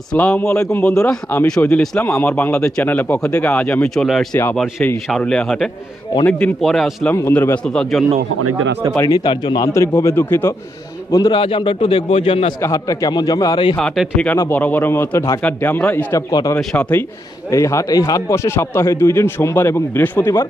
আসসালামু আলাইকুম বন্ধুরা, আমি শহীদুল ইসলাম। আমার বাংলাদেশ চ্যানেলের পক্ষ থেকে আজ আমি চলে আসছি আবার সেই সারুলিয়া হাটে। অনেক দিন পরে আসলাম, বন্ধুরা ব্যস্ততার জন্য অনেক দিন আসতে পারিনি, তার জন্য আন্তরিকভাবে দুঃখিত। বন্ধুরা আজ আমরা একটু দেখবো যে আজকে হাটটা কেমন জমে। আর এই হাটের ঠিকানা বরাবরের মতো ঢাকার ড্যামরা স্টাফ কোয়ার্টারের সাথেই এই হাট বসে সপ্তাহে 2 দিন, সোমবার এবং বৃহস্পতিবার।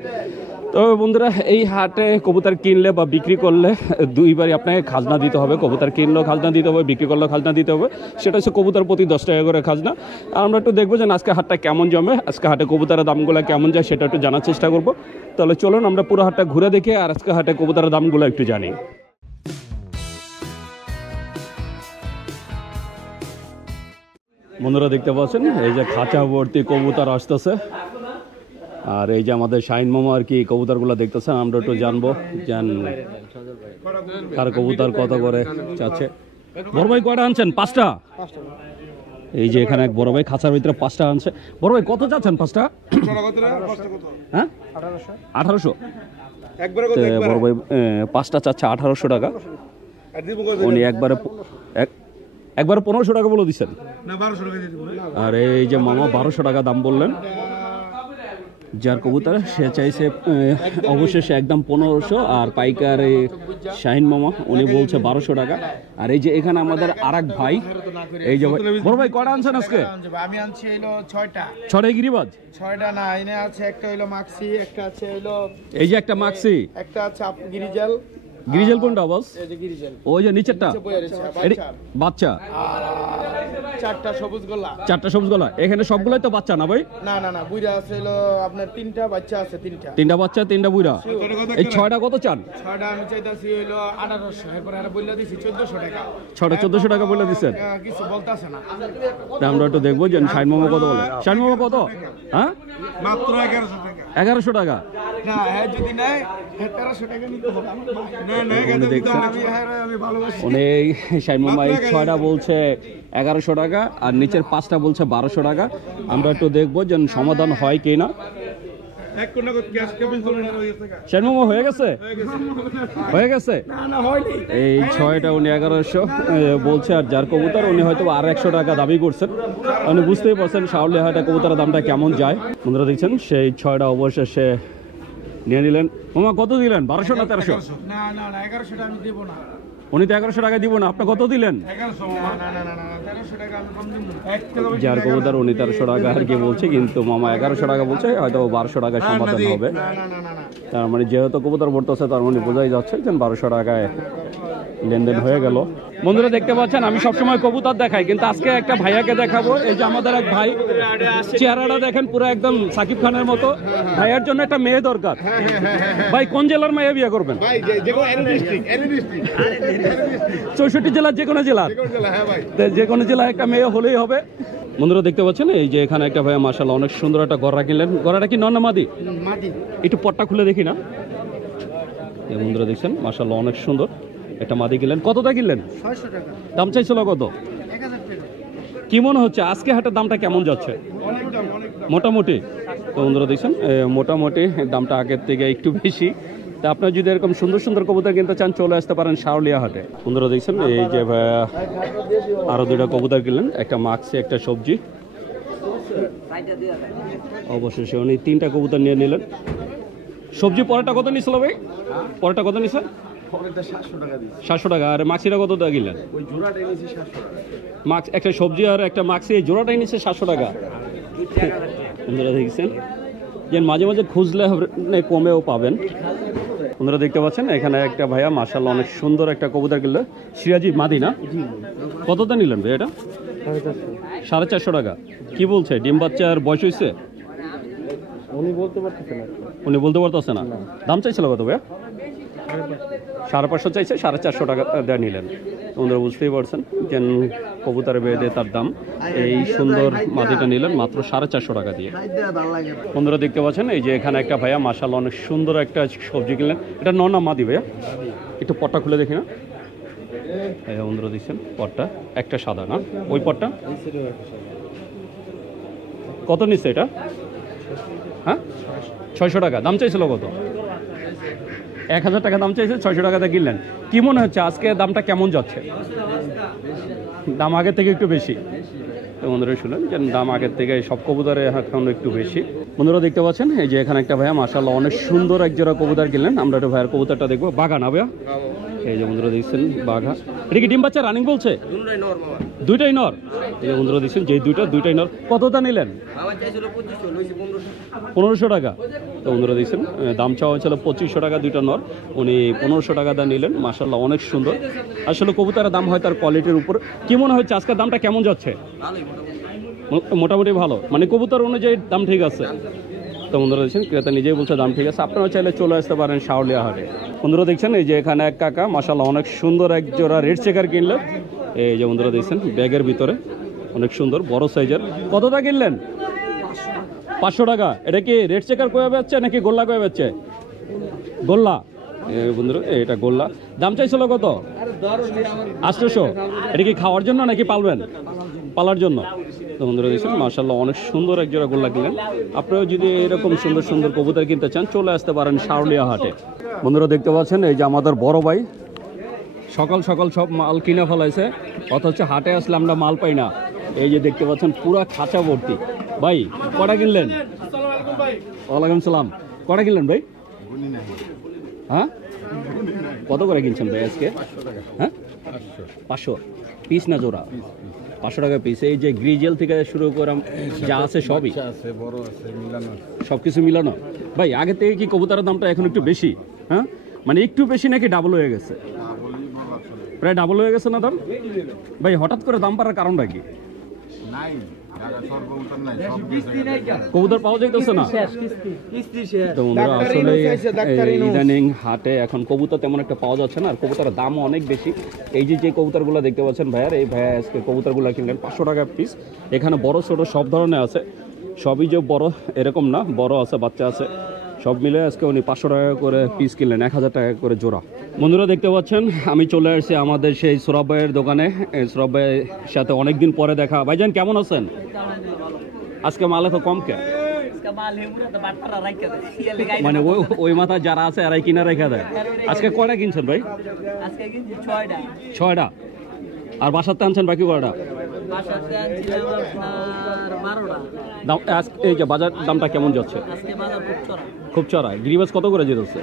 তো বন্ধুরা এই হাটে কবুতর কিনলে বা বিক্রি করলে দুইবারই আপনাকে খাজনা দিতে হবে। কবুতর কিনলেও খাজনা দিতে হবে, বিক্রি করলেও খাজনা দিতে হবে। সেটা হচ্ছে কবুতর প্রতি 10 টাকা করে খাজনা। আর আমরা একটু দেখবো যে আজকে হাটটা কেমন জমে, আজকে হাটে কবুতরের দামগুলো কেমন যায় সেটা একটু জানার চেষ্টা করব। তাহলে চলুন আমরা পুরো হাটটা ঘুরে দেখি আর আজকে হাটে কবুতরের দামগুলো একটু জানি। বন্ধুরা দেখতে পাচ্ছেন এই যে খাঁচা ভর্তি কবুতর আসতেছে। আর এই যে আমাদের শাহিন মামা আর কি কবুতরগুলো দেখতেছেন, আমরা একটু জানবো কার কবুতর কত করে চাচ্ছে। বড় ভাই কয়টা আনছেন? 5টা। এই যে এখানে এক বড় ভাই খাঁচার ভিতরে 5টা আনছে। বড় ভাই কত চাচ্ছেন 5টা? হ্যাঁ 1800। বড় ভাই 5টা চাচ্ছে 1800 টাকা। উনি একবারে 1500 টাকা বলে দিচ্ছেন। আর এই যে মামা 1200 টাকা দাম বললেন। যার কবুতর সে চাইছে অবশেষে একদম 1500। আর পাইকারে শাহিন মামা উনি বলছে 1200 টাকা। আর এই যে এখানে আমাদের আরেক ভাই, এই যে বড় ভাই কয়টা আনছেন আজকে? আমি আনছি হলো 6টা। 6টাই গিরিবাজ? 6টা না, এনে আছে একটা হলো মাক্সি, একটা আছে হলো এই যে একটা মাক্সি, একটা আছে গিরিজাল। গিরিজাল কোনটা বস? এই যে গিরিজাল, ওই যে নিচেরটা বাচ্চা। 4টা সবুজ গোলা। 4টা সবুজ গলা। এখানে সবগুলাই তো বাচ্চা না ভাই? না না না, বুইরা আছে হলো আপনার 3টা, বাচ্চা আছে 3টা। 3টা বাচ্চা 3টা বুইরা। এই 6টা কত চান? 6টা আমি চাইতাছি হলো 1800। এরপর আর বইলা দিছি 1400 টাকা। 6টা 1400 টাকা বলে দিচ্ছেন? কিছু বলতাছে না। আমরা একটু দেখবো যে শাহিন মামা কত বলে। শাহিন মামা কত? হ্যাঁ মাত্র 1100 টাকা। 1100 টাকা? না হ্যাঁ, যদি নাই 1300 টাকা নিতে হবে। না না, আমি ভালোবাসি। উনি শাহিন মামা এই 6টা বলছে 1100 টাকা আর নিচের 5টা বলছে 1200 টাকা। আমরা একটু দেখবো যে সমাধান হয় কি না। শাহিন মামা হয়ে গেছে? হয়ে গেছে। এই 6টা উনি 1100 বলছে। আর যার কবুতর উনি হয়তো আর 100 টাকা দাবি করছেন। উনি বুঝতেই পারছেন সারুলিয়া হাটে কবুতরের দামটা কেমন যায়। বন্ধুরা দেখছেন সেই 6টা অবশেষে নিয়ে নিলেন। মামা কত দিলেন? 1200 না 1300? না না না, 1100 টাকা আমি দেব না। উনি তো 1100 টাকা দিব না, আপনি কত দিলেন? 1100। না না না না, 1300 টাকা আমি কম দিব। যার কবুতর উনি 1300 টাকা আর কি বলছে, কিন্তু মামা 1100 টাকা বলছে, হয়তো 1200 টাকায় সমাধান হবে। না না না না, তার মানে যেহেতু কবুতর পড়তেছে তার মানে বোঝাই যাচ্ছে যে 1200 টাকায় লেনদেন হয়ে গেল। বন্ধুরা দেখতে পাচ্ছেন আমি সবসময় কবুতর দেখাই, কিন্তু আজকে একটা ভাইয়াকে দেখাবো। এই যে আমাদের এক ভাই, চেহারাটা দেখেন পুরো একদম সাকিব খানের মতো। ভাইয়ার জন্য একটা মেয়ে দরকার। ভাই কোন জেলার মেয়ে বিয়ে করবেন? 64 জেলার যে কোনো জেলার, যে কোনো জেলায় একটা মেয়ে হলেই হবে। বন্ধুরা দেখতে পাচ্ছেন এই যে এখানে একটা ভাইয়া মাশাআল্লাহ অনেক সুন্দর একটা গড়া কিনলেন। গড়াটা কি নর না মাদি? মাদি। একটু পটটা খুলে দেখি না। এই বন্ধুরা দেখছেন মাশাআল্লাহ অনেক সুন্দর একটা মাদি কিনলেন। কতটা কিনলেন? 600 টাকা। দাম চাইছিল কত? 1000 টাকা। কি মনে হচ্ছে আজকে হাটের দামটা কেমন যাচ্ছে? অনেক দাম, অনেক দাম। মোটামুটি। তো বন্ধুরা দেখছেন মোটামুটি দামটা আগের থেকে একটু বেশি। তা আপনারা যদি এরকম সুন্দর সুন্দর কবুতর কিনতে চান চলে আসতে পারেন সারুলিয়া হাটে। বন্ধুরা দেখছেন এই যে ভাইয়া আরো 2টা কবুতর কিনলেন, একটা মাক্সি একটা সবজি। অবশেষে উনি 3টা কবুতর নিয়ে নিলেন। সবজি পরেরটা কত নিছিল ভাই? পরেরটা কত নিছেন? 700 টাকা। আর মাক্সিটা কত টাকা কিনলেন? ওই জোড়াটাই নিছি 700 টাকা। মাক্স একটা সবজি আর একটা মাক্সি, এই জোড়াটাই নিচ্ছে 700 টাকা। বন্ধুরা দেখছেন যে মাঝে মাঝে খুঁজলে কমেও পাবেন। বন্ধুরা দেখতে পাচ্ছেন এখানে একটা ভাইয়া মাশাআল্লাহ অনেক সুন্দর একটা কবুতর কিনলো। সিরাজি মাদি না? কতটা নিলেন ভাই এটা? 450 টাকা। কি বলছে? ডিম বাচ্চার বয়স হয়েছে? উনি বলতে পারতেছে না। উনি বলতে পারতেছে না। দাম চাইছিল কত ভাইয়া? 550 চাইছে, 450 টাকা দেওয়া নিলেন। তোমরা বুঝতেই পারছেন যে কবুতরের বেঁধে তার দাম। এই সুন্দর মাদিটা নিলেন মাত্র 450 টাকা দিয়ে। বন্ধুরা দেখতে পাচ্ছেন এই যে এখানে একটা ভাইয়া মাশাআল্লাহ অনেক সুন্দর একটা সবজি কিনলেন। এটা নর না মাদি ভাইয়া? একটু পটটা খুলে দেখি না। এই বন্ধুরা দেখছেন পটটা একটা সাদা না? ওই পটটা কত নিচ্ছে এটা? হ্যাঁ 600 টাকা। দাম চাইছিল কত? 1000 টাকা দাম চাইছে, 600 টাকাতে কিনলেন। কি মনে হচ্ছে আজকে দামটা কেমন যাচ্ছে? দাম আগের থেকে একটু বেশি। তো বন্ধুরা শুনলেন যে দাম আগের থেকে সব কবুতরে এখন একটু বেশি। বন্ধুরা দেখতে পাচ্ছেন এই যে এখানে একটা ভাইয়া মাশাআল্লাহ অনেক সুন্দর এক জোড়া কবুতর কিনলেন। আমরা একটা ভাইয়ার কবুতরটা দেখবো। বাঘা না ভাইয়া? এই যে বন্ধুরা দেখছেন বাঘা। এটা কি ডিম বাচ্চা রানিং বলছে? দুইটাই নর। এই যে বন্ধুরা দেখছেন যে দুইটাই নর। কতটা নিলেন? 1500 টাকা। তো বন্ধুরা দেখছেন দাম চাওয়া হয়েছিল 2500 টাকা দুইটা নর, উনি 1500 টাকা দা নিলেন। মাশাআল্লাহ অনেক সুন্দর। আসলে কবুতরের দাম হয় তার কোয়ালিটির উপর। কি মনে হচ্ছে আজকের দামটা কেমন যাচ্ছে? মোটামুটি ভালো, মানে কবুতর অনুযায়ী দাম ঠিক আছে। তো বন্ধুরা দেখছেন ক্রেতা নিজেই বলছে দাম ঠিক আছে। আপনারা চাইলে চলে আসতে পারেন শাওলিয়া হাটে। বন্ধুরা দেখছেন এই যে এখানে এক কাকা মাশাআল্লাহ অনেক সুন্দর এক জোড়া রেড চেকার কিনলেন। এই যে বন্ধুরা দেখছেন ব্যাগের ভিতরে অনেক সুন্দর বড় সাইজের। কতটা কিনলেন? 500 টাকা। এটা কি রেড চেকার কয়ে বেচছে নাকি গোল্লা কয়ে বেচছে? গোল্লা। বন্ধুরা এটা গোল্লা। দাম চাইছিল কত? 800। এটা কি খাওয়ার জন্য নাকি পালবেন? পালার জন্য। তো বন্ধুরা দেখছেন মাশাআল্লাহ অনেক সুন্দর এক জোড়া গোল্লা কিনলেন। আপনারা যদি এরকম সুন্দর সুন্দর কবুতর কিনতে চান চলে আসতে পারেন শাওলিয়া হাটে। বন্ধুরা দেখতে পাচ্ছেন এই যে আমাদের বড় ভাই সকাল সকাল সব মাল কিনে ফেলাইছে, অথচ হাটে আসলে আমরা মাল পাই না। এই যে দেখতে পাচ্ছেন পুরা খাঁচা ভর্তি। ভাই কটা কিনলেন? ওয়ালাইকুম সালাম। কটা কিনলেন ভাই? হ্যাঁ কত করে কিনছেন ভাই আজকে? হ্যাঁ 500 পিস না জোড়া? 500 টাকা পিস। এই যে গ্রিজেল থেকে শুরু করে যা আছে সবই সব কিছু মিলানো। ভাই আগে থেকে কি কবুতরের দামটা এখন একটু বেশি? হ্যাঁ মানে একটু বেশি নাকি ডাবল হয়ে গেছে? প্রায় ডাবল হয়ে গেছে না দাম? ভাই হঠাৎ করে দাম বাড়ার কারণটা কি? কবুতর পাওয়া যাইতেছে না। তো বন্ধুরা আসলে ইদানিং হাটে এখন কবুতর তেমন একটা পাওয়া যাচ্ছে না, আর কবুতরের দামও অনেক বেশি। এই যে কবুতরগুলো দেখতে পাচ্ছেন ভাইয়ার, এই ভাইয়া আজকে কবুতরগুলো কিনলেন 500 টাকা পিস। এখানে বড় ছোট সব ধরনের আছে, সবই যে বড় এরকম না, বড় আছে বাচ্চা আছে, সব মিলে আজকে উনি 500 টাকা করে পিস কিনলেন, 1000 টাকা করে জোড়া। বন্ধুরা দেখতে পাচ্ছেন আমি চলে আসছি আমাদের সেই সোরাব ভাইয়ের দোকানে। সোরাব ভাইয়ের সাথে অনেকদিন পরে দেখা। ভাইজান কেমন আছেন? আজকে মাল এত কম কে? মানে ওই মাথা যারা আছে এরাই কিনা রেখা দেয়। আজকে কয়টা কিনছেন ভাই? 6টা। আর বাসাতে আনছেন বাকি কয়টা? এই যে বাজার দামটা কেমন যাচ্ছে? খুব চড়া। গিরিবাজ কত করে যেতেছে?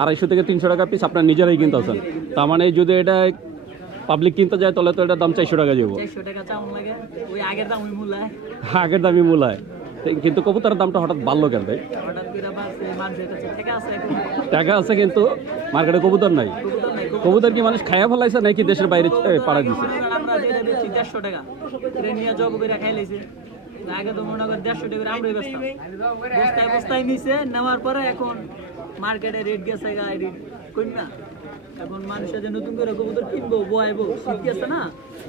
250 থেকে 300 টাকা পিস। আপনার নিজেরাই কিনতে আছেন, তার মানে যদি এটা পাবলিক কিনতে যায় তাহলে তো এটার দাম 400 টাকা যাবো। আগের দামই মূলায়। কিন্তু কবুতরের দামটা হঠাৎ বাড়লো কেন ভাই? টাকা আছে কিন্তু মার্কেটে কবুতর নাই। কবুতর কি মানুষ খাইয়া ফেলাইছে নাকি দেশের বাইরে পাড়া দিছে? আগে তো মনে করেন 150 টাকা আমরাই বেচতাম, বস্তায় নিচে নেওয়ার পরে এখন মার্কেটে রেট গেছে কই না। এখন মানুষের যে নতুন করে কবুতর কিনবো বয়াইবো, শীত গেছে না,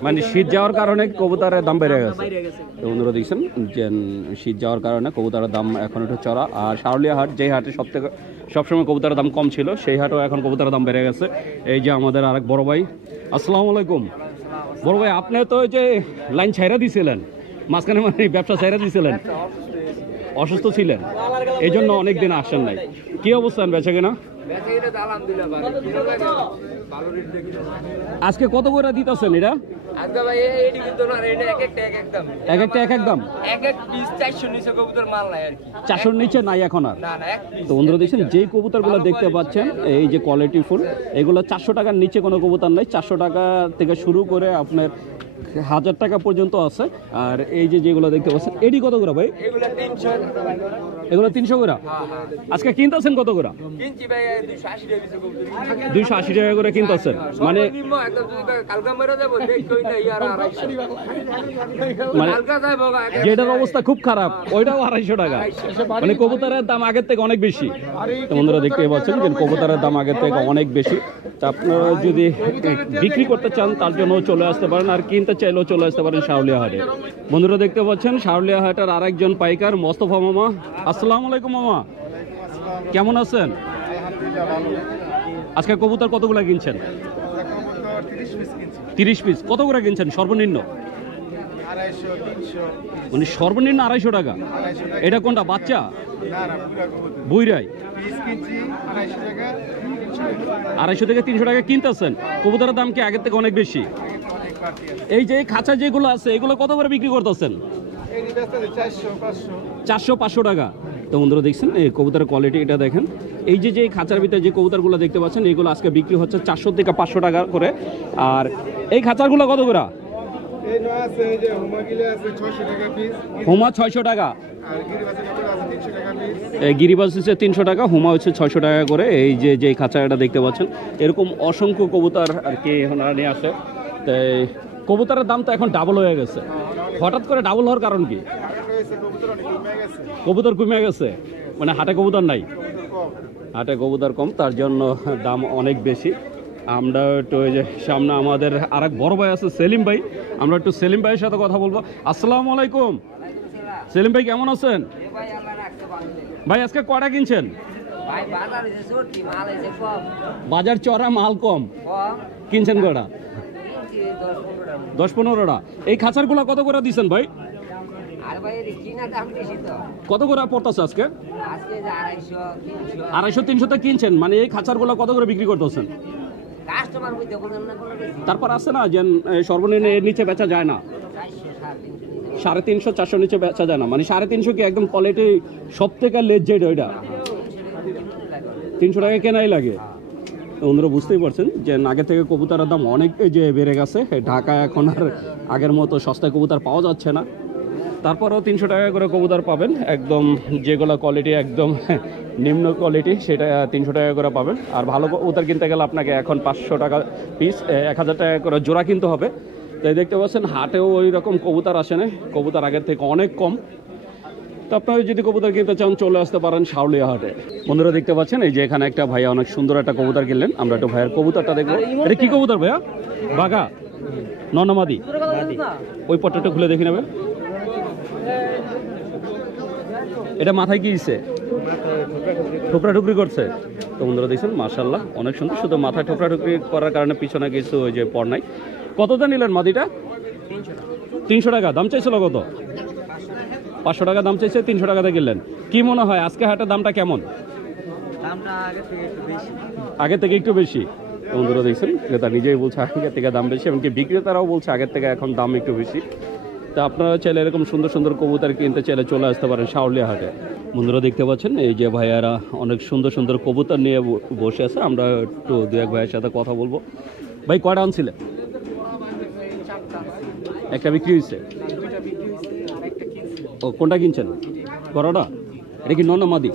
মানে শীত যাওয়ার কারণে কবুতরের দাম বেড়ে গেছে। তো বন্ধুরা দেখছেন যে শীত যাওয়ার কারণে কবুতরের দাম এখন একটু চড়া। আর শাওলিয়া হাট, যে হাটে সবসময় কবুতরের দাম কম ছিল, সেই হাটেও এখন কবুতরের দাম বেড়ে গেছে। এই যে আমাদের আরেক বড় ভাই, আসসালামু আলাইকুম। বড় ভাই আপনি তো ওই যে লাইন ছাইরা দিছিলেন মাঝখানে, মানে ব্যবসা ছাইরা দিছিলেন, অসুস্থ ছিলেন, এই জন্য অনেকদিন আসেন নাই। কি অবস্থান বেচে কিনা? আজকে কত করে দিতেছেন এটা? এক একটা দাম 400 নিচে নাই এখন আর। তো বন্ধুরা দেখছেন যেই কবুতরগুলো দেখতে পাচ্ছেন এই যে কোয়ালিটি ফুল, এগুলো 400 টাকার নিচে কোনো কবুতর নাই। 400 টাকা থেকে শুরু করে আপনার 1000 টাকা পর্যন্ত আছে। আর এই যে যেগুলো দেখতে পাচ্ছেন এডি কত করে ভাই? এগুলো 300 করে। আজকে কিনতেছেন কত করে? 280 টাকা করে কিনতেছেন। মানে যেটার অবস্থা খুব খারাপ ওইটাও 250 টাকা। মানে কবুতরের দাম আগের থেকে অনেক বেশি। বন্ধুরা দেখতে পাচ্ছেন যে কবুতরের দাম আগের থেকে অনেক বেশি। আপনারা যদি বিক্রি করতে চান তার জন্য চলে আসতে পারেন, আর কিনতে চাইলেও চলে আসতে পারেন শাওলিয়া হাটে। বন্ধুরা দেখতে পাচ্ছেন শাওলিয়া হাটের আরেকজন পাইকার মোস্তফা মামা। আসসালামু আলাইকুম মামা, কেমন আছেন? আজকে কবুতর কতগুলো কিনছেন? 30 পিস। কত করে কিনছেন সর্বনিম্ন? মানে সর্বনিম্ন 250 টাকা। এটা কোনটা বাচ্চা? বুইরাই 250 থেকে 300 টাকা কিনতেছেন। কবুতরের দাম কি আগের থেকে অনেক বেশি? এই যে খাঁচা যেগুলো আছে এগুলো কত করে বিক্রি করতেছেন? 400-500 টাকা। তো বন্ধুরা দেখছেন এই কবুতরের কোয়ালিটি এটা দেখেন। এই যে খাঁচার ভিতরে যে কবুতরগুলো দেখতে পাচ্ছেন এগুলো আজকে বিক্রি হচ্ছে 400 থেকে 500 টাকা করে। আর এই খাঁচারগুলো কত করে? হুমা 600 টাকা, গিরিবাস হচ্ছে 300 টাকা, হুমা হচ্ছে 600 টাকা করে। এই যে খাঁচাটা দেখতে পাচ্ছেন এরকম অসংখ্য কবুতর আর কি ওনারা নিয়ে আসে। তো কবুতরের দাম তো এখন ডাবল হয়ে গেছে। হঠাৎ করে ডাবল হওয়ার কারণ কি? কবুতর কমে গেছে, মানে হাটে কবুতর নাই, হাটে কবুতর কম, তার জন্য দাম অনেক বেশি। আমরা একটু ওই যে সামনে আমাদের আরেক বড় ভাই আছে সেলিম ভাই, আমরা একটু সেলিম ভাইয়ের সাথে কথা বলবো। আসসালামু আলাইকুম। সেলিম ভাই কেমন আছেন? ভাই আজকে কয়টা কিনছেন? বাজার চড়া মাল কম, কিনছেন কয়টা? 10-15টা। এই খাঁচারগুলো কত করে দিচ্ছেন ভাই? কত করে পড়তেছে আজকে? 250-300 কিনছেন, মানে এই খাঁচারগুলো কত করে বিক্রি করতেছেন? তারপর আছে না যে সর্বনিম্ন এর নিচে বেচা যায় না, 350-400 নিচে বেচা যায় না, মানে 350 কি একদম কোয়ালিটি সব থেকে লেজেড ওইটা 300 টাকা কেনাই লাগে। বন্ধুরা বুঝতেই পারছেন যে আগে থেকে কবুতরের দাম অনেক যে বেড়ে গেছে। ঢাকায় এখন আর আগের মতো সস্তায় কবুতর পাওয়া যাচ্ছে না। তারপরেও 300 টাকা করে কবুতর পাবেন, একদম যেগুলো কোয়ালিটি একদম নিম্ন কোয়ালিটি সেটা 300 টাকা করে পাবেন। আর ভালো কবুতর কিনতে গেলে আপনাকে এখন 500 টাকা পিস, 1000 টাকা করে জোড়া কিনতে হবে। তাই দেখতে পাচ্ছেন হাটেও ওই রকম কবুতর আসে না, কবুতর আগের থেকে অনেক কম। তো আপনারা যদি কবুতর কিনতে চান চলে আসতে পারেন শাওলিয়া হাটে। বন্ধুরা দেখতে পাচ্ছেন এই যে এখানে একটা ভাইয়া অনেক সুন্দর একটা কবুতর কিনলেন, আমরা একটু ভাইয়ের কবুতরটা দেখবো। এটা কি কবুতর ভাইয়া? বাঘা, ননামাদি? ওই পট্টাটা খুলে দেখে নেবে। এটা মাথায় কি দিচ্ছে? ঠোকরা টুকরি করছে। তো বন্ধুরা দেখছেন মাশাআল্লাহ অনেক সুন্দর, শুধু মাথায় ঠোকরা টুকরি করার কারণে পিছনে কিছু ওই যে পর নাই। কতটা নিলেন মাদিটা? 300 টাকা। দাম চাইছিল কত? 500 টাকা দাম চাইছে, 300 টাকাতে কিনলেন। কি মনে হয় আজকে হাটের দামটা কেমন? আগে থেকে একটু বেশি। বন্ধুরা দেখছেন ক্রেতা নিজেই বলছে আগের থেকে দাম বেশি, এমনকি বিক্রেতারাও বলছে আগের থেকে এখন দাম একটু বেশি। তা আপনারা চাইলে এরকম সুন্দর সুন্দর কবুতর কিনতে চাইলে চলে আসতে পারেন শাওলিয়া হাটে। বন্ধুরা দেখতে পাচ্ছেন এই যে ভাইয়ারা অনেক সুন্দর সুন্দর কবুতর নিয়ে বসে আছে, আমরা একটু দু এক ভাইয়ের সাথে কথা বলবো। ভাই কয়টা আনছিলেন? একটা বিক্রি হয়েছে। ও কোনটা কিনছেন? বড়টা? এটা কি নর না মাদি?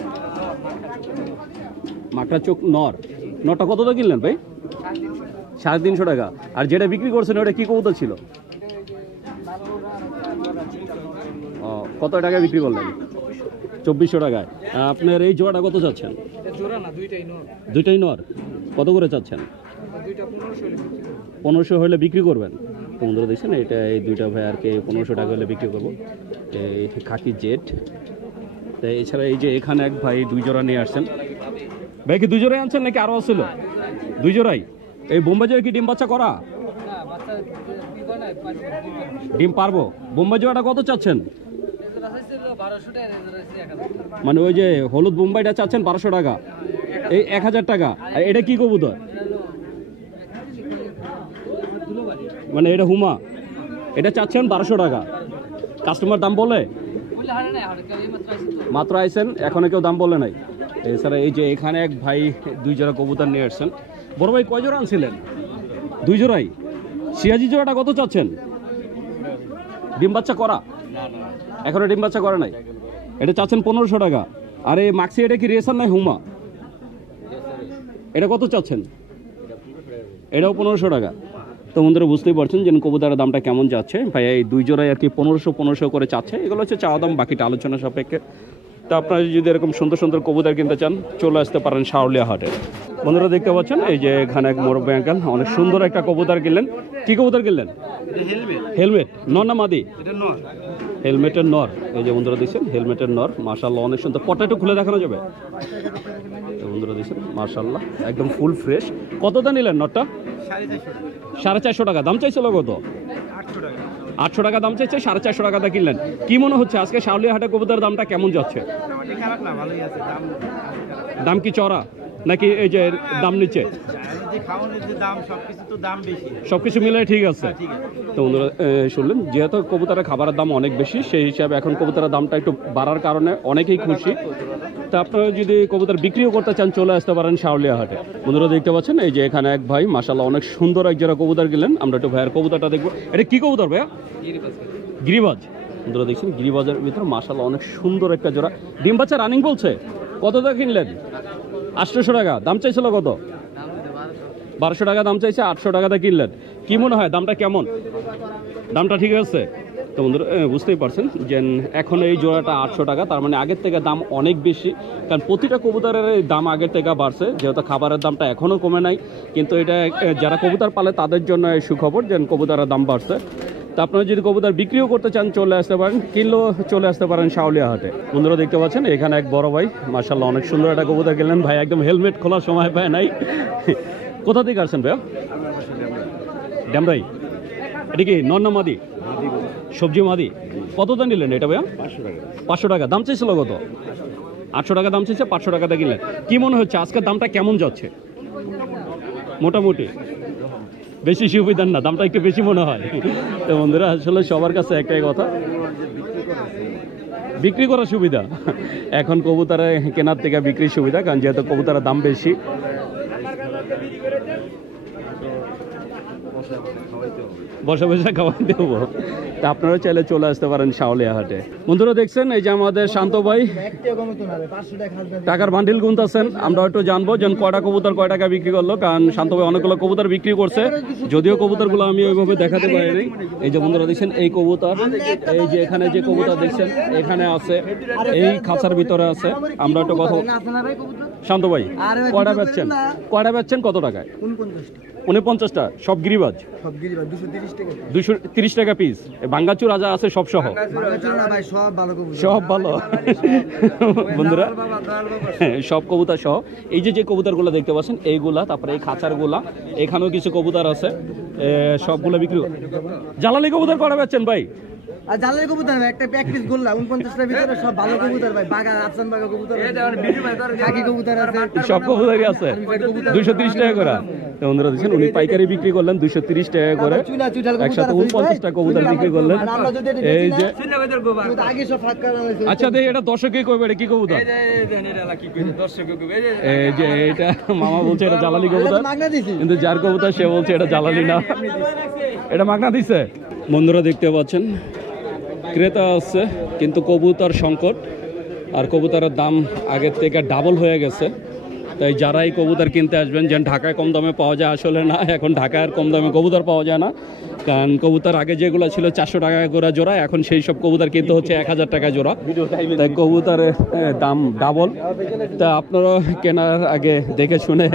মাকড়া চোখ নর। নরটা কতটা কিনলেন ভাই? 350 টাকা। আর যেটা বিক্রি করছেন ওটা কি কবুতর ছিল? ও কত টাকা বিক্রি করলেন? 2400 টাকায়। আপনার এই জোড়াটা কত চাচ্ছেন? দুইটাই নর। কত করে চাচ্ছেন? 1500 হলে বিক্রি করবেন। বন্ধুরা দেখছেন এটা এই দুইটা ভাই আর কি 1500 টাকা হলে বিক্রি করবো। এই খাকি জেট। তো এছাড়া এই যে এখানে এক ভাই 2 জোড়া নিয়ে আসছেন। ভাই কি 2 জোড়াই আনছেন নাকি আরও ছিল? 2 জোড়াই। এই বোম্বাই জোড়া কি ডিম বাচ্চা করা? ডিম পারবো। বোম্বাই জোড়াটা কত চাচ্ছেন? মানে ওই যে হলুদ বোম্বাইটা চাচ্ছেন 1200 টাকা, এই 1000 টাকা। আর এটা কি কবুতর? মানে এটা হুমা, এটা চাচ্ছেন 1200 টাকা। কাস্টমার দাম বলে? মাত্র আইছেন, এখনো কেউ দাম বলে নাই। এছাড়া এই যে এখানে এক ভাই 2 জোড়া কবুতর নিয়ে আসছেন। বড় ভাই কয় জোড়া আনছিলেন? 2 জোড়াই। সিরাজি জোড়াটা কত চাচ্ছেন? ডিম বাচ্চা করা? এখনো ডিম বাচ্চা করে নাই। এটা চাচ্ছেন 1500 টাকা। আর এই মাক্সি এটা কি রেসার নাই হুমা? এটা কত চাচ্ছেন? এটাও 1500 টাকা। তো বন্ধুরা বুঝতেই পারছেন যে কবুতরের দামটা কেমন যাচ্ছে। ভাই এই 2 জোড়ায় আর কি 1500 করে চাচ্ছে। এগুলো হচ্ছে চাওয়া দাম, বাকিটা আলোচনা সাপেক্ষে। তো আপনারা যদি এরকম সুন্দর সুন্দর কবুতর কিনতে চান চলে আসতে পারেন শাওলিয়া হাটে। বন্ধুরা দেখতে পাচ্ছেন এই যে এখানে এক মুরব্বি আঙ্কেল অনেক সুন্দর একটা কবুতর কিনলেন। কি কবুতর কিনলেন? হেলমেট। নর না মাদি? হেলমেটের নর। এই যে বন্ধুরা দেখছেন হেলমেটের নর, মাশাআল্লাহ অনেক সুন্দর। পটাটা খুলে দেখানো যাবে? বন্ধুরা দেখছেন মাশাআল্লাহ একদম ফুল ফ্রেশ। কতটা নিলেন নরটা? 450 টাকা। দাম চাইছিল কত? 800 টাকা দাম চাইছে, 450 টাকাটা কিনলেন। কি মনে হচ্ছে আজকে শাওলিয়া হাটে কবুতরের দামটা কেমন যাচ্ছে? দাম কি চড়া? নাকি এই যে দাম নিচ্ছে? সবকিছু মিলে ঠিক আছে। তো বন্ধুরা শুনলেন, যেহেতু কবুতরের খাবারের দাম অনেক বেশি, সেই হিসাবে এখন কবুতরের দামটা একটু বাড়ার কারণে অনেকেই খুশি। তা আপনারা যদি কবুতর বিক্রিও করতে চান চলে আসতে পারেন শাওলিয়া হাটে। বন্ধুরা দেখতে পাচ্ছেন এই যে এখানে এক ভাই মাশাআল্লাহ অনেক সুন্দর এক জোড়া কবুতর গেলেন। আমরা একটু ভাইয়ের কবুতরটা দেখবো। এটা কি কবুতর ভাইয়া? গিরিবাজ। বন্ধুরা দেখছেন গিরিবাজের ভিতরে মাশাআল্লাহ অনেক সুন্দর একটা জোড়া। ডিম বাচ্চা রানিং বলছে। কত টাকা কিনলেন? 800 টাকা। দাম চাইছিল কত? 1200 টাকা দাম চাইছে, 800 টাকাতে কিনলেন। কি মনে হয় দামটা কেমন? দামটা ঠিক আছে? তো বন্ধুরা বুঝতেই পারছেন যে এখন এই জোড়াটা 800 টাকা, তার মানে আগের থেকে দাম অনেক বেশি। কারণ প্রতিটা কবুতরের দাম আগের থেকে বাড়ছে, যেহেতু খাবারের দামটা এখনও কমে নাই। কিন্তু এটা যারা কবুতর পালে তাদের জন্য এই সুখবর যে কবুতরের দাম বাড়ছে। তা আপনারা যদি কবুতর বিক্রিও করতে চান চলে আসতে পারেন, কিনলেও চলে আসতে পারেন শাওলিয়া হাটে। বন্ধুরা দেখতে পাচ্ছেন এখানে এক বড় ভাই মাশাআল্লাহ অনেক সুন্দর একটা কবুতর কিনলেন। ভাই একদম হেলমেট খোলার সময় পায় নাই। কোথা থেকে আসছেন ভাইয়া? ড্যামরাই। এটা কি নর না মাদি? সবজি মাদি। কতটা নিলেন এটা ভাইয়া? 500 টাকা। দাম চাইছিল কত? 800 টাকা দাম চাইছে, 500 টাকাতে কিনলেন। কি মনে হচ্ছে আজকের দামটা কেমন যাচ্ছে? মোটামুটি বেশি সুবিধার না, দামটা একটু বেশি মনে হয়। তো বন্ধুরা আসলে সবার কাছে একটাই কথা, বিক্রি করার সুবিধা। এখন কবুতরে কেনার থেকে বিক্রির সুবিধা, কারণ যেহেতু কবুতরের দাম বেশি। বসে বসে খাওয়াই দেবো। তা আপনারা চাইলে চলে আসতে পারেন শাওলিয়া হাটে। বন্ধুরা দেখছেন এই যে আমাদের শান্ত ভাই টাকার বান্ডিল গুনতেছেন। আমরা একটু জানবো যে কয়টা কবুতর কয় টাকা বিক্রি করলো, কারণ শান্ত ভাই অনেকগুলো কবুতর বিক্রি করছে, যদিও কবুতরগুলো আমি ওইভাবে দেখাতে পারিনি। এই যে বন্ধুরা দেখছেন এই কবুতর, এই যে এখানে যে কবুতর দেখছেন এখানে আছে, এই খাঁচার ভিতরে আছে। আমরা একটু কথা শান্ত ভাই কয়টা বেচছেন? কয়টা বেচছেন কত টাকায়? 49টা। সব গিরিবাজ? 230 টাকা পিস। ভাঙ্গাচুর রাজা আছে সব সহ? সব ভালো। বন্ধুরা সব কবুতর সহ। এই যে কবুতরগুলো দেখতে পাচ্ছেন এইগুলা, তারপরে এই খাঁচারগুলা, এখানেও কিছু কবুতর আছে, সবগুলো বিক্রি। জালালি কবুতর কয়টা বেচছেন ভাই? আর জালের কবুতর ভাই একটা প্র্যাকটিস করলাম 49টার ভিতরে সব ভালো কবুতর ভাই। বাগা আফসান বাগা কবুতর, খাকি কবুতর আছে, সব কবুতরই আছে। 230 টাকা করে। বন্ধুরা দেখছেন উনি পাইকারি বিক্রি করলেন 230 টাকা করে, একসাথে 49টা কবুতর বিক্রি করলেন। এই যে আগে সব ফাঁক করা হয়েছে। আচ্ছা দেখ এটা দর্শকই কইবে এটা কি কবুতর? এই যে এটা মামা বলছে এটা জালালি কবুতর, কিন্তু যার কবুতর সে বলছে এটা জালালি না, এটা মাগনা দিছে। বন্ধুরা দেখতে পাচ্ছেন ক্রেতা আছে কিন্তু কবুতর সংকট, আর কবুতরের দাম আগের থেকে ডাবল হয়ে গেছে। তাই যারা এই কবুতর কিনতে আসবেন, যেন ঢাকায় কম দামে পাওয়া যায়, আসলে না, এখন ঢাকায় আর কম দামে কবুতর পাওয়া যায় না। কারণ কবুতর আগে যেগুলো ছিল 400 টাকা করে জোড়া, এখন সেই সব কবুতর কিনতে হচ্ছে 1000 টাকা জোড়া। তাই কবুতরের দাম ডাবল। তা আপনারা কেনার আগে দেখে শুনে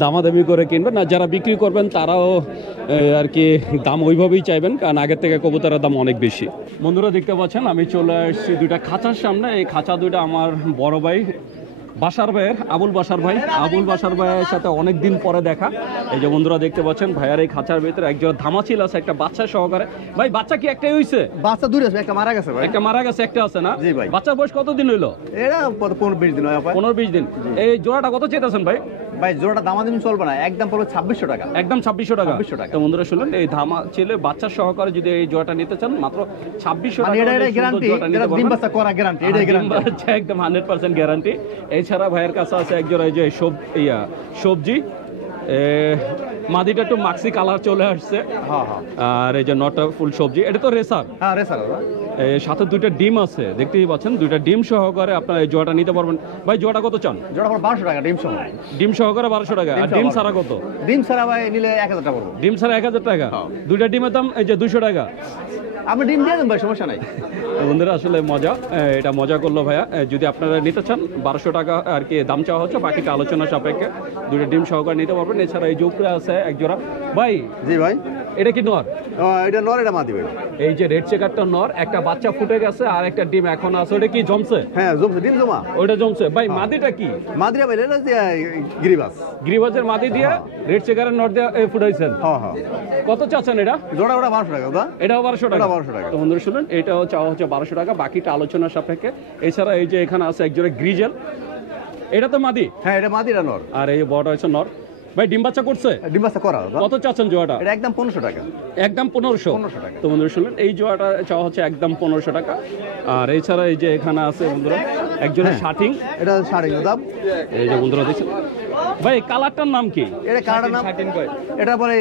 দামাদামি করে কিনবেন, আর যারা বিক্রি করবেন তারাও আর কি দাম ওইভাবেই চাইবেন, কারণ আগের থেকে কবুতরের দাম অনেক বেশি। বন্ধুরা দেখতে পাচ্ছেন আমি চলে আসছি দুইটা খাঁচার সামনে। এই খাঁচা দুইটা আমার বড় ভাই বাসার ভাইয়ের, আবুল বাসার ভাই। আবুল বাসার ভাইয়ের সাথে অনেক দিন পরে দেখা। এই যে বন্ধুরা দেখতে পাচ্ছেন ভাইয়ার এই খাঁচার ভিতরে একজোড়া ধামাচিল আছে, একটা বাচ্চা সহকারে। ভাই বাচ্চা কি একটাই হইছে? বাচ্চা দূরে আছে, একটা মারা গেছে ভাই। একটা মারা গেছে, একটা আছে না? জি ভাই। বাচ্চার বয়স কতদিন হইলো? এরা 15-20 দিন হয় ভাই। 15-20 দিন। এই জোড়াটা কত চাইতেছেন ভাই? ভাই জোড়াটা দামাদামি চলবে না, একদম পড়বে 2600 টাকা। একদম 2600 টাকা। 2600 টাকা। তো বন্ধুরা শুনলেন এই ধামাচিলে বাচ্চা সহকারে যদি এই জোড়াটা নিতে চান মাত্র 2600 মানে টাকা। এটা গ্যারান্টি, এটা ডিম বাচ্চা করা গ্যারান্টি, এটা গ্যারান্টি একদম 100% গ্যারান্টি। এছাড়া ভাইয়ের কাছে আছে একজোড়া এই যে সবজি, মাদিটা একটু মাক্সি কালার চলে আসছে, আর এই যে নটা ফুল সবজি। এটা তো রেসার। হ্যাঁ রেসার। সাথে দুইটা ডিম আছে, দেখতেই পাচ্ছেন দুইটা ডিম সহকারে আপনারা এই জোড়াটা নিতে পারবেন। ভাই জোড়াটা কত চান? জোড়া 1200 টাকা ডিম সহ। ডিম সহকারে 1200 টাকা। আর ডিম ছাড়া কত? ডিম ছাড়া ভাই নিলে 1000 টাকা পড়বে। ডিম ছাড়া 1000 টাকা। দুইটা ডিমের দাম এই যে 200 টাকা। আপনি ডিম দিয়ে দেন ভাই, সমস্যা নাই। বন্ধুরা আসলে মজা, এটা মজা করলো ভাইয়া। যদি আপনারা নিতে চান 1200 টাকা আর কি দাম চাওয়া হচ্ছে, বাকিটা আলোচনা সাপেক্ষে। দুইটা ডিম সহকারে নিতে পারবেন। এছাড়া এই যে উপরে আছে এক জোড়া। ভাই জি ভাই, এটা কি নর? এটা নর, এটা মাদি ভাই। এই যে রেড চেকারটা নর, একটা বাচ্চা ফুটে গেছে আর একটা ডিম এখন আছে। ওটা কি জমছে? হ্যাঁ জমছে, ডিম জমা। ওটা জমছে। ভাই মাদিটা কি? মাদিরা ভাই এটা গিরিবাস। গিরিবাজের মাদি দিয়ে রেড চেকারের নর দিয়ে ফুটাইছেন। হ্যাঁ হ্যাঁ। কত চাচ্ছেন এটা? জোড়া 1200 টাকা দাদা। এটাও 1200 টাকা। 1200 টাকা। তো বন্ধুরা শুনুন, এটাও চাওয়া হচ্ছে 1200 টাকা, বাকিটা আলোচনার সাপেক্ষে। এছাড়া এই যে এখানে আছে একজোড়া গ্রিজেল। এটা তো মাদি, হ্যাঁ এটা মাদিরা নর। আর এই বড়টা হচ্ছে নর। ভাই ডিম বাচ্চা করছে? ডিম বাচ্চা করা দাদা। কত চাচ্ছেন জোড়াটা? এটা একদম 1500 টাকা। একদম 1500 টাকা। তো বন্ধুরা শুনলেন, এই জোড়াটা চাওয়া হচ্ছে একদম 1500 টাকা। আর এছাড়া এই যে এখানে আছে বন্ধুরা একজনের শার্টিং, এটা শাড়ি দাম। এই যে বন্ধুরা দেখছেন। ভাই কালারটার নাম কি? এটা কালারটার নাম এটা বলে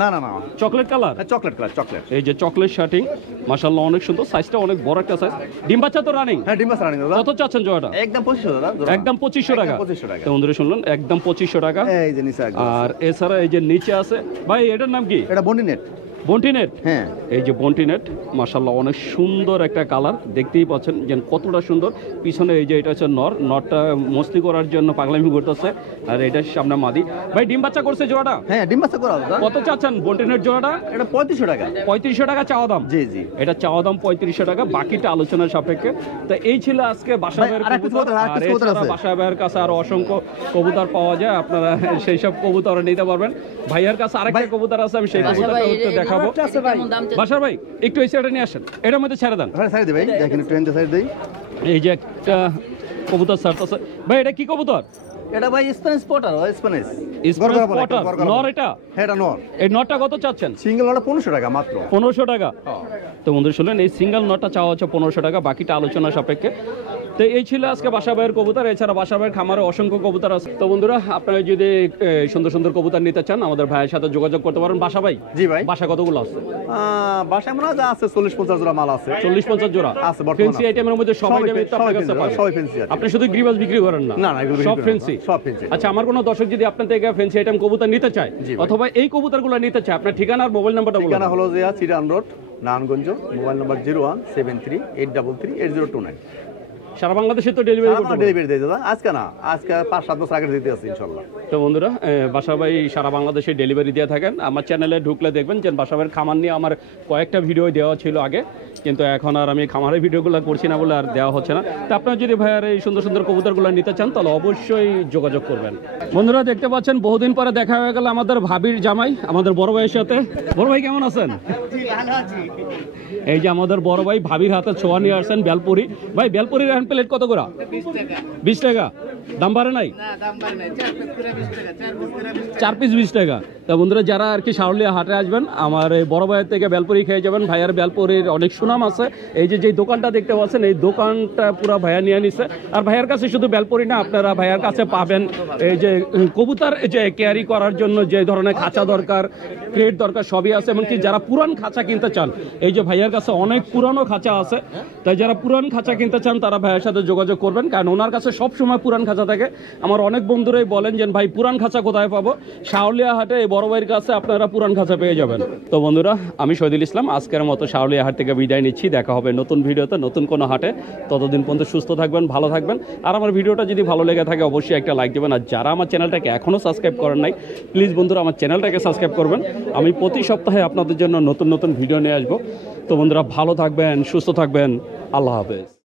না না না chocolate colour. Chocolate colour, chocolate. এই যে চকলেট শার্টিং, মাশাআল্লাহ অনেক সুন্দর, সাইজটা অনেক বড় একটা সাইজ। ডিম বাচ্চা তো রানিং? হ্যাঁ ডিম বাচ্চা রানিং দাদা। কত চাচ্ছেন জোড়াটা? একদম 2500 দাদা। একদম 2500 টাকা। 2500 টাকা। তো বন্ধুরা শুনলেন একদম 2500 টাকা। এই যে নিচে একদম। আর এছাড়া এই যে নিচে আছে ভাই, এটার নাম কি? এটা বন্ডি নেট। বন্টি নেট। হ্যাঁ এই যে বন্টি নেট, মাশাআল্লাহ অনেক সুন্দর একটা কালার, দেখতেই পাচ্ছেন যে কতটা সুন্দর। পিছনে এই যে এটা হচ্ছে নর, নরটা মস্তি করার জন্য পাগলামি করতেছে, আর এটা সামনে মাদি। ভাই ডিম বাচ্চা করছে জোড়াটা? হ্যাঁ ডিম বাচ্চা করা দাদা। কত চাচ্ছেন বন্টি নেট জোড়াটা? এটা 3500 টাকা। 3500 টাকা চাওয়া দাম? জি জি। এটা চাওয়া দাম 3500 টাকা, বাকিটা আলোচনার সাপেক্ষে। তো এই ছিল আজকে বাসা ভাই, ভাইয়ের আরেকটা কবুতর। কবুতর, আরেকটা আর কবুতর এছাড়া আছে। বাসা ভাইয়ের কাছে আরো অসংখ্য কবুতর পাওয়া যায়, আপনারা সেই সব কবুতর নিতে পারবেন। ভাইয়ের কাছে আরেকটা কবুতর আছে, আমি সেই কবুতরটা একটু দেখাবো। বাসার ভাই একটু এই সাইডে নিয়ে আসেন, এটার মধ্যে ছেড়ে দেন। হ্যাঁ সাইড দে ভাই, দেখেন একটু এন্ড সাইড দেই। এই যে একটা কবুতর ছাড়তেছে। ভাই এটা কি কবুতর? এটা ভাই Spanish Potter, Spanish. Spanish Potter নর এটা? হ্যাঁ এটা নর। এই নরটা কত চাচ্ছেন? সিঙ্গেল নরটা 1500 টাকা মাত্র। 1500 টাকা। তো বন্ধু শুনলেন, এই সিঙ্গেল নটটা চাওয়া হচ্ছে 1500 টাকা, বাকিটা আলোচনা সাপেক্ষে। তো এই ছিল আজকে বাসা ভাইয়ের কবুতর। এছাড়া বাসা ভাইয়ের খামারে অসংখ্য কবুতর আছে। তো বন্ধুরা আপনারা যদি সুন্দর সুন্দর কবুতর নিতে চান, আমাদের ভাইয়ের সাথে যোগাযোগ করতে পারেন। বাসা ভাই? জি ভাই। বাসা কতগুলো আছে? বাসায় মনে হয় আছে 40-50 জোড়া মাল আছে। 40-50 জোড়া আছে বর্তমানে। ফেন্সি আইটেমের মধ্যে সব আইটেমই তো আপনার কাছে পাবেন। সবাই ফেন্সি আছে। আপনি শুধু গ্রিবাস বিক্রি করেন না? না না এগুলো সব ফেন্সি। সব ফেন্সি। আচ্ছা, আমার কোনো দর্শক যদি আপনার থেকে ফেন্সি আইটেম কবুতর নিতে চায়, অথবা এই কবুতরগুলো নিতে চায়, আপনার ঠিকানা আর মোবাইল নাম্বারটা বলুন। ঠিকানা হলো যে চিটান রোড, নারায়ণগঞ্জ, মোবাইল নাম্বার 0173833839। সারা বাংলাদেশে তো ডেলিভারি করতে পারবেন? ডেলিভারি দেই দাদা। আজকে না, আজকে 5-7 বছর আগে দিতে আছে ইনশাআল্লাহ। তো বন্ধুরা বাসা ভাই সারা বাংলাদেশে ডেলিভারি দিয়ে থাকেন। আমার চ্যানেলে ঢুকলে দেখবেন যে বাসা ভাইয়ের খামার নিয়ে আমার কয়েকটা ভিডিও দেওয়া ছিল আগে, কিন্তু এখন আর আমি খামারের ভিডিওগুলো করছি না বলে আর দেওয়া হচ্ছে না। তো আপনারা যদি ভাইয়ার এই সুন্দর সুন্দর কবুতরগুলো নিতে চান, তাহলে অবশ্যই যোগাযোগ করবেন। বন্ধুরা দেখতে পাচ্ছেন বহুদিন পরে দেখা হয়ে গেল আমাদের ভাবির জামাই, আমাদের বড় ভাইয়ের সাথে। বড় ভাই কেমন আছেন? এই যে আমাদের বড় ভাই ভাবির হাতে ছোঁয়া নিয়ে আসছেন বেলপুরি। ভাই বেলপুরির হ্যান্ড প্লেট কত করে? 20 টাকা। দাম বাড়ে নাই? 4 পিস 20 টাকা। তা বন্ধুরা যারা আর কি শাওলিয়া হাটে আসবেন, আমার এই বড় ভাইয়ের থেকে বেলপুরি খেয়ে যাবেন। ভাইয়ার বেলপুরির অনেক সুনাম আছে। এই যে দোকানটা দেখতে পাচ্ছেন, এই দোকানটা পুরো ভাইয়া নিয়ে নিছে। আর ভাইয়ার কাছে শুধু বেলপুরি না, আপনারা ভাইয়ার কাছে পাবেন এই যে কবুতর যে ক্যারি করার জন্য যে ধরনের খাঁচা দরকার, ক্রেট দরকার, সবই আছে। এমনকি যারা পুরান খাঁচা কিনতে চান, এই যে ভাইয়ার কাছে অনেক পুরানো খাঁচা আছে। তাই যারা পুরান খাঁচা কিনতে চান তারা ভাইয়ের সাথে যোগাযোগ করবেন, কারণ ওনার কাছে সব সময় পুরান খাঁচা থাকে। আমার অনেক বন্ধুরাই বলেন যে ভাই পুরান খাঁচা কোথায় পাবো? শাওলিয়া হাটে এই বড় ভাইয়ের কাছে আপনারা পুরান খাঁচা পেয়ে যাবেন। তো বন্ধুরা আমি শহীদুল ইসলাম আজকের মতো শাওলিয়া হাট থেকে বিদায় নিচ্ছি। দেখা হবে নতুন ভিডিওতে, নতুন কোনো হাটে। ততদিন পর্যন্ত সুস্থ থাকবেন, ভালো থাকবেন। আর আমার ভিডিওটা যদি ভালো লেগে থাকে অবশ্যই একটা লাইক দেবেন। আর যারা আমার চ্যানেলটাকে এখনও সাবস্ক্রাইব করেন নাই, প্লিজ বন্ধুরা আমার চ্যানেলটাকে সাবস্ক্রাইব করবেন। আমি প্রতি সপ্তাহে আপনাদের জন্য নতুন নতুন ভিডিও নিয়ে আসবো। তো বন্ধুরা ভালো থাকবেন, সুস্থ থাকবেন। আল্লাহ হাফেজ।